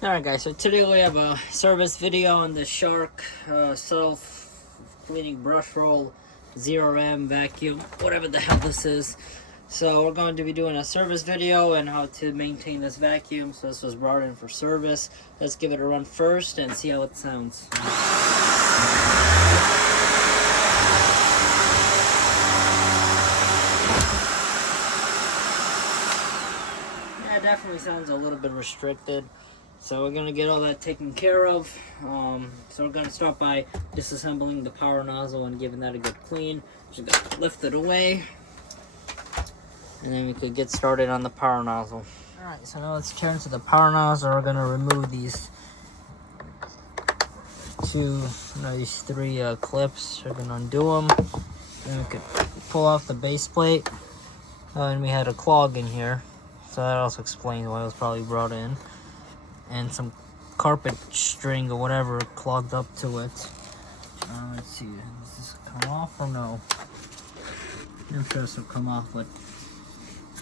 Alright guys, so today we have a service video on the Shark self-cleaning brush roll 0M vacuum, whatever the hell this is. So we're going to be doing a service video and how to maintain this vacuum. So this was brought in for service. Let's give it a run first and see how it sounds. Yeah, it definitely sounds a little bit restricted. So we're gonna get all that taken care of. So we're gonna start by disassembling the power nozzle and giving that a good clean. Just gotta lift it away, and then we could get started on the power nozzle. All right, so now let's turn to the power nozzle. We're gonna remove these these three clips. We're gonna undo them, and we could pull off the base plate. And we had a clog in here, so that also explains why it was probably brought in. And some carpet string or whatever clogged up to it. Let's see, does this come off or no? I'm sure this will come off, but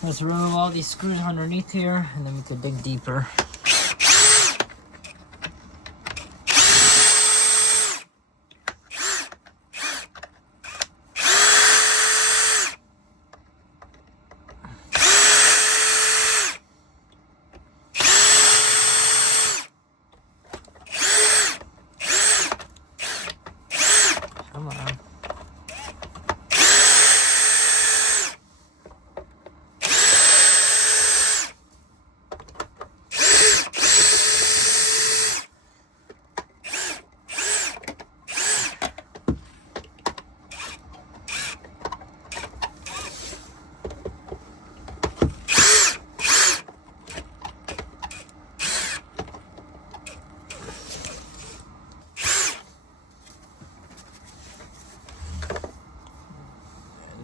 let's remove all these screws underneath here, and then we can dig deeper. Come on.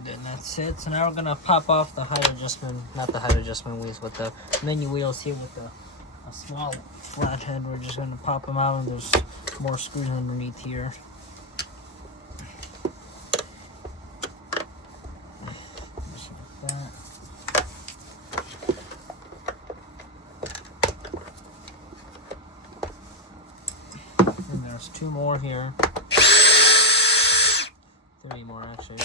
And that's it. So now we're gonna pop off the height adjustment, not the height adjustment wheels, but the menu wheels here with a small flathead. We're just gonna pop them out, and there's more screws underneath here. Just like that. And there's two more here. Three more actually.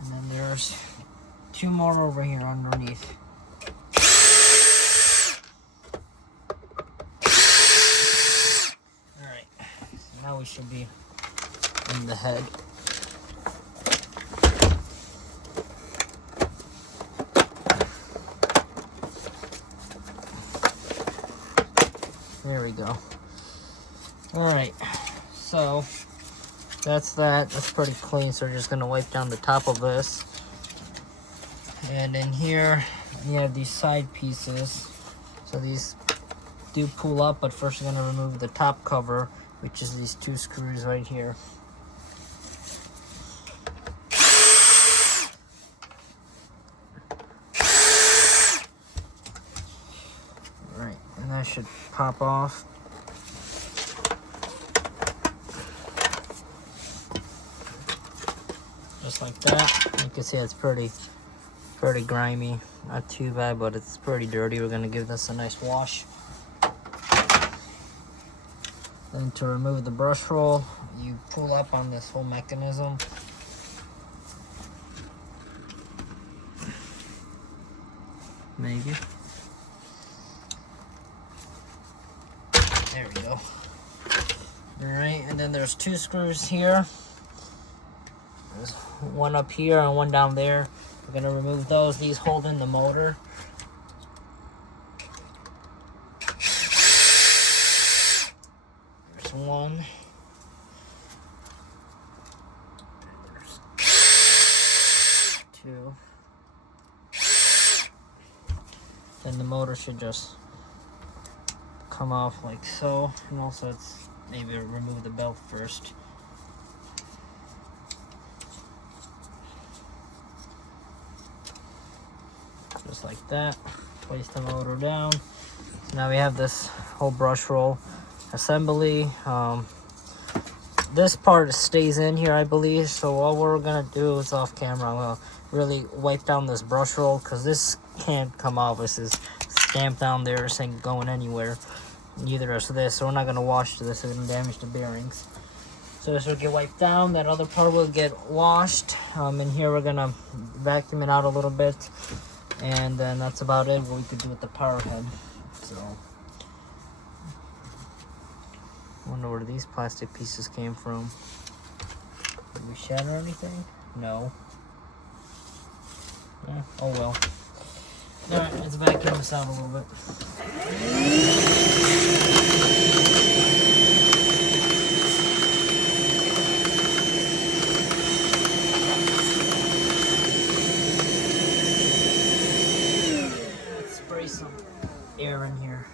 And then there's two more over here underneath. Alright, so now we should be in the head. There we go. Alright, so that's that. That's pretty clean, so we're just going to wipe down the top of this. And in here, you have these side pieces. So these do pull up, but first we're going to remove the top cover, which is these two screws right here. Alright, and that should pop off. Just like that. You can see it's pretty grimy. Not too bad, but it's pretty dirty. We're gonna give this a nice wash. Then to remove the brush roll, you pull up on this whole mechanism. Maybe. There we go. Alright, and then there's two screws here. There's one up here and one down there. We're gonna remove those. These hold in the motor. There's one. There's two. Then the motor should just come off like so. And also it's maybe remove the belt first. Just like that. Place the motor down. So now we have this whole brush roll assembly. this part stays in here, I believe. So what we're gonna do is off camera. I'm gonna really wipe down this brush roll because this can't come off. This is stamped down there. This ain't going anywhere. Neither is this. So we're not gonna wash this. It's gonna damage the bearings. So this will get wiped down. That other part will get washed. In here we're gonna vacuum it out a little bit, and then that's about it. What we could do with the power head. So. I wonder where these plastic pieces came from. Did we shatter anything? No. Yeah, oh well. Alright, let's vacuum this out a little bit. Let's spray some air in here.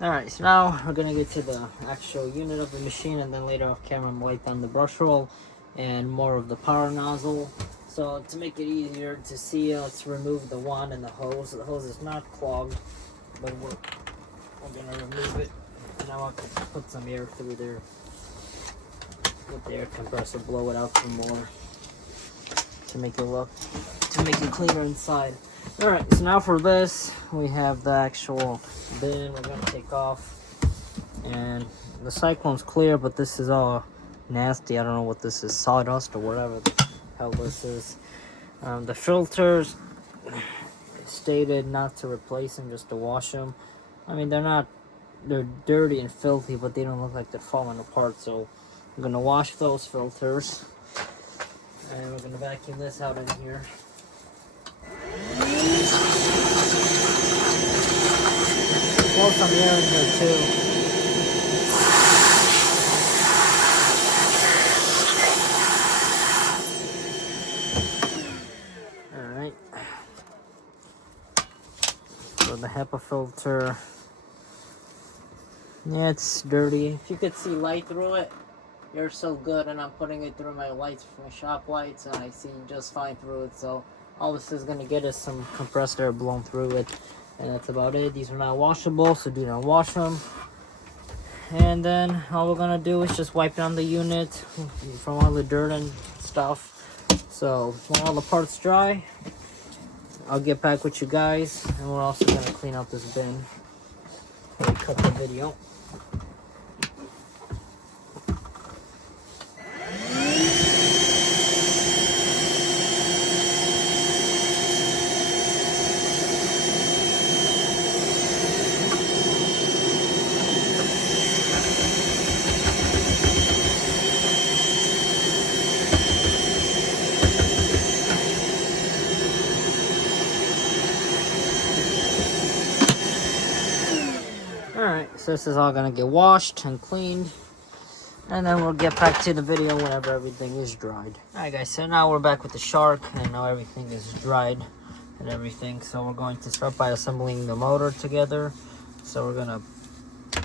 Alright, so now we're going to get to the actual unit of the machine, and then later off camera I'm wipe down the brush roll and more of the power nozzle. So to make it easier to see, let's remove the wand and the hose. The hose is not clogged, but we're going to remove it. Now I'll put some air through there with the air compressor, blow it out some more to make it cleaner inside. Alright, so now for this, we have the actual bin we're going to take off. And the cyclone's clear, but this is all nasty. I don't know what this is, sawdust or whatever the hell this is. The filters stated not to replace them, just to wash them. I mean, they're dirty and filthy, but they don't look like they're falling apart. So I'm going to wash those filters. And we're going to vacuum this out in here. Blow some air in here too. Alright. So the HEPA filter. Yeah, it's dirty. If you could see light through it, you're so good. And I'm putting it through my lights, my shop lights, and I see just fine through it. So all this is going to get is some compressed air blown through it. And that's about it. These are not washable, so do not wash them. And then all we're going to do is just wipe down the unit from all the dirt and stuff. So when all the parts dry, I'll get back with you guys. And we're also going to clean out this bin. We cut the video. Alright, so this is all gonna get washed and cleaned, and then we'll get back to the video whenever everything is dried. Alright guys, so now we're back with the shark, and now everything is dried and everything. So we're going to start by assembling the motor together. So we're gonna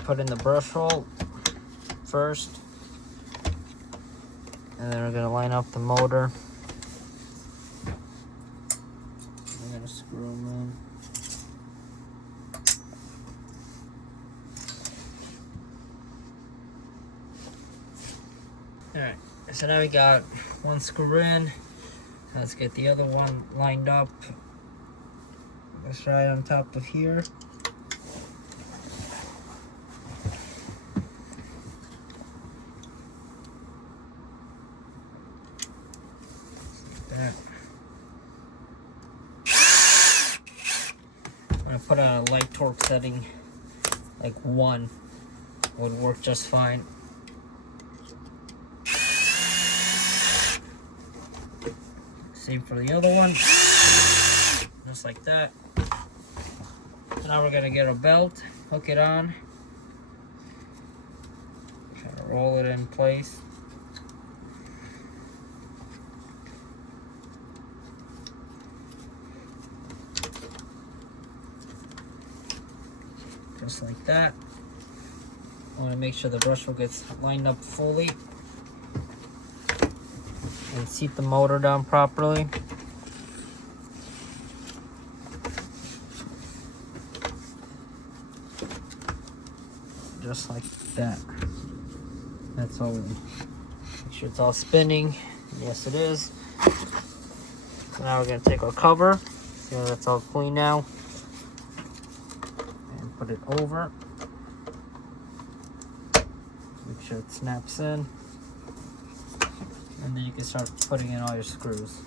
put in the brush roll first, and then we're gonna line up the motor. I'm gonna screw them in. Alright, so now we got one screw in. Let's get the other one lined up. Let's right on top of here. Like that. I'm gonna put on a light torque setting, like 1 would work just fine. Same for the other one, just like that. So now we're gonna get a belt, hook it on, try to roll it in place. just like that. I want to make sure the brushroom gets lined up fully and seat the motor down properly. Just like that. That's all. Make sure it's all spinning. Yes, it is. So now we're going to take our cover. See how that's all clean now. And put it over. Make sure it snaps in. And then you can start putting in all your screws.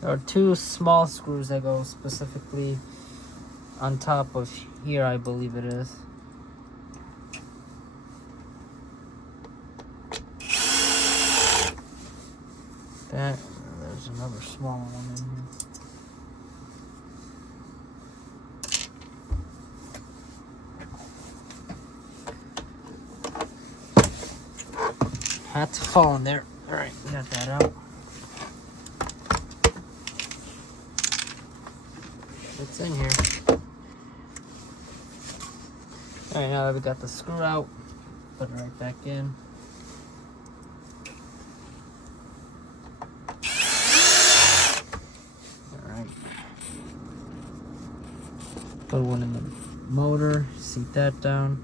There are 2 small screws that go specifically on top of here, I believe it is. That, there's another smaller one in here. Had to fall in there. Alright, we got that out. It's in here. Alright, now that we got the screw out, put it right back in. Alright. Put one in the motor, seat that down.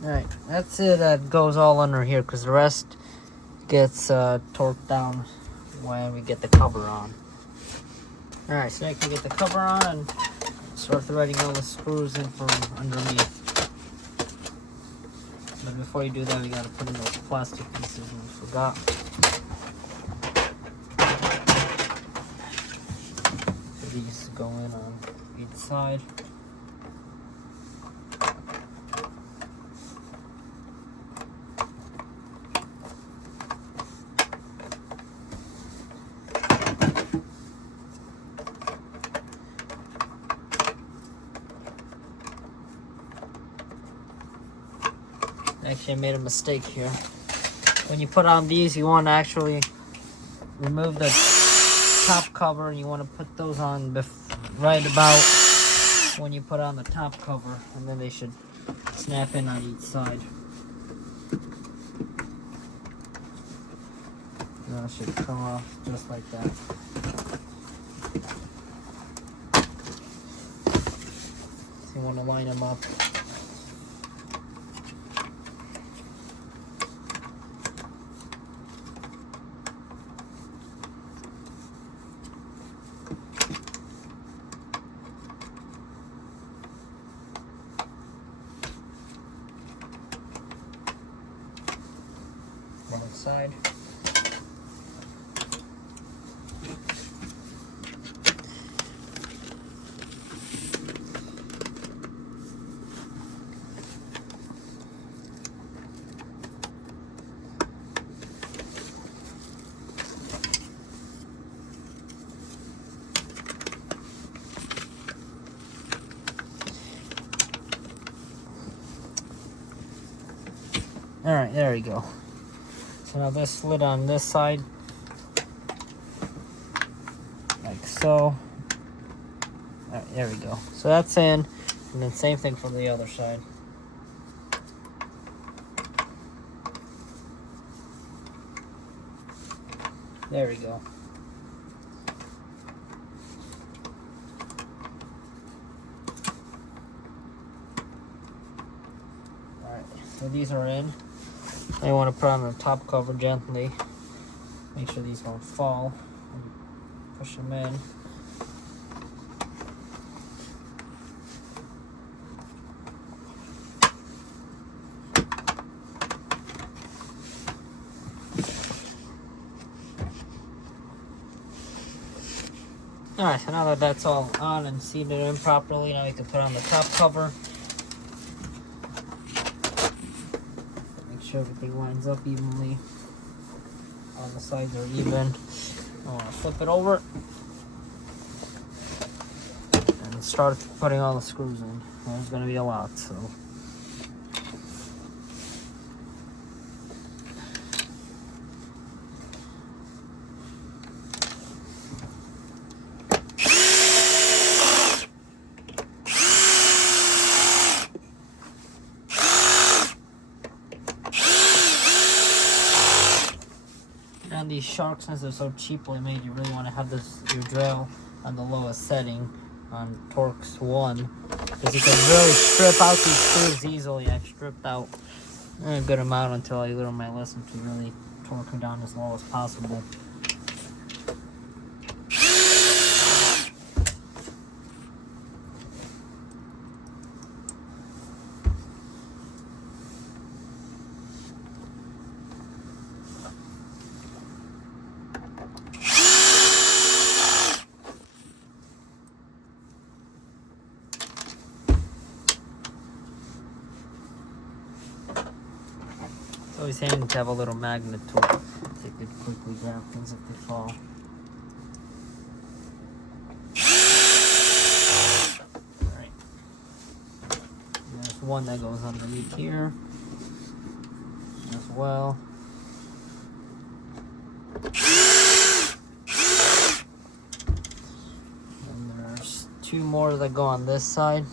Alright, that's it. That goes all under here because the rest gets torqued down when we get the cover on. Alright, so now you can get the cover on and start threading all the screws in from underneath. But before you do that, we gotta put in those plastic pieces we forgot. So these go in on each side. Actually, I made a mistake here. When you put on these, you want to actually remove the top cover, and you want to put those on right about when you put on the top cover, and then they should snap in on each side. Now it should come off just like that. So you want to line them up. One side. All right, there we go. So now this lid on this side, like so. All right, there we go. So that's in, and then same thing from the other side. There we go. All right, so these are in. I want to put on the top cover gently. Make sure these don't fall. And push them in. Alright, so now that that's all on and seated in properly, now you can put on the top cover. Make sure everything lines up evenly. All the sides are even. I want to flip it over and start putting all the screws in. There's going to be a lot, so. And these sharks, since they're so cheaply made, you really want to have your drill on the lowest setting on Torx 1, because you can really strip out these screws easily. I've stripped out a good amount until I learned my lesson to really torque them down as low as possible. It's always handy to have a little magnet tool so you could quickly grab things if they fall. Alright. There's one that goes underneath here as well. And there's two more that go on this side.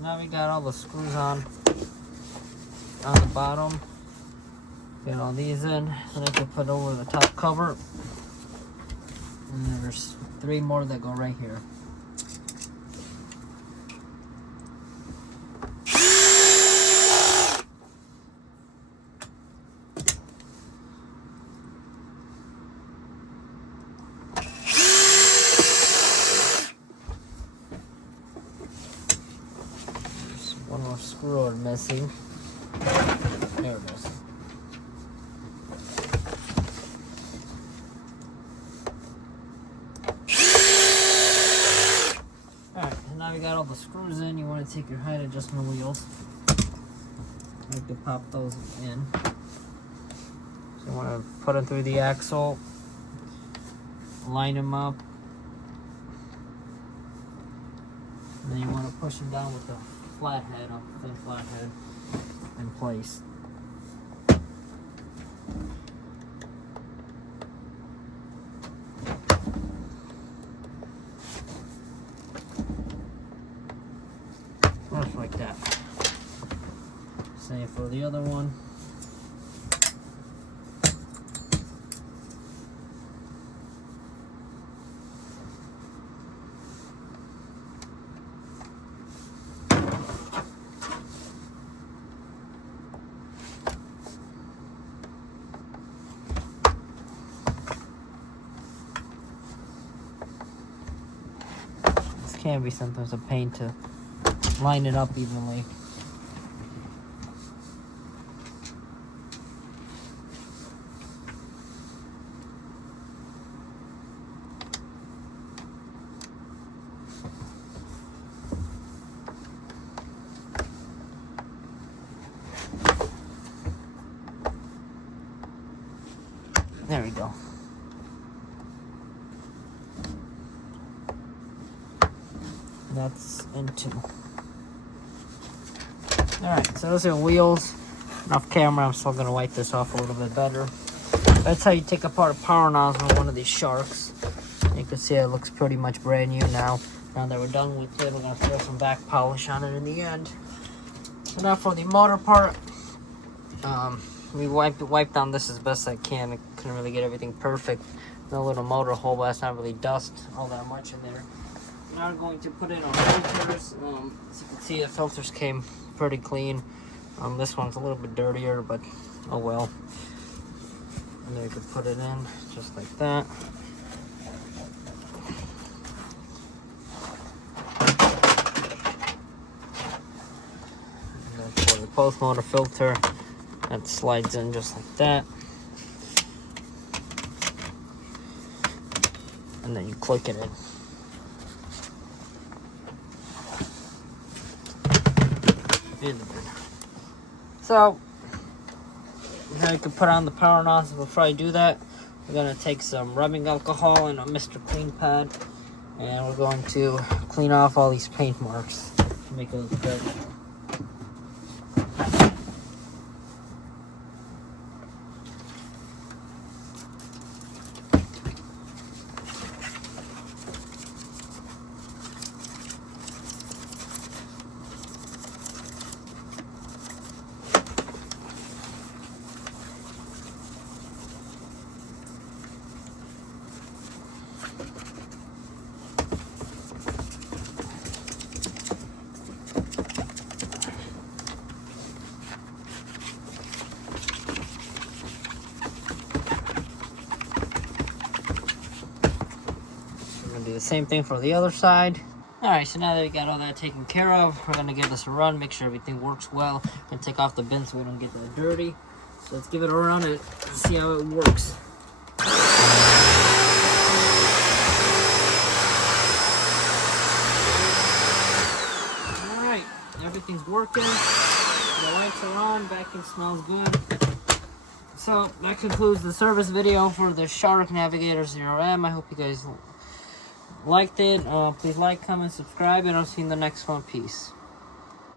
Now we got all the screws on the bottom. Get all these in, then I can put over the top cover. And there's 3 more that go right here. One more screw missing. There it is. Alright, so now we got all the screws in. You want to take your height adjustment wheels. You can pop those in. So you want to put them through the axle, line them up, and then you want to push them down with the flathead, thin flathead, in place. Just like that. Same for the other one. Can be sometimes a pain to line it up evenly. There we go. That's into. Alright, so those are wheels. And off camera, I'm still going to wipe this off a little bit better. That's how you take apart a power nozzle on one of these sharks. You can see it looks pretty much brand new now. Now that we're done with it, we're going to throw some back polish on it in the end. So now for the motor part, we wiped on this as best I can. I couldn't really get everything perfect. No little motor hole, but that's not really dust all that much in there. Now we're going to put in our filters. As you can see, the filters came pretty clean. This one's a little bit dirtier, but oh well. And then you could put it in just like that. post motor filter that slides in just like that. And then you click it in. So now you can put on the power nozzle. Before I do that, we're going to take some rubbing alcohol and a Mr. Clean pad, and we're going to clean off all these paint marks to make it look good. Do the same thing for the other side. Alright, so now that we got all that taken care of, we're going to give this a run, make sure everything works well, and take off the bin so we don't get that dirty. So let's give it a run and see how it works. Alright, everything's working, the lights are on, vacuum smells good. So that concludes the service video for the Shark Navigator 0M. I hope you guys liked it. Please like, comment, subscribe, and I'll see you in the next one. Peace.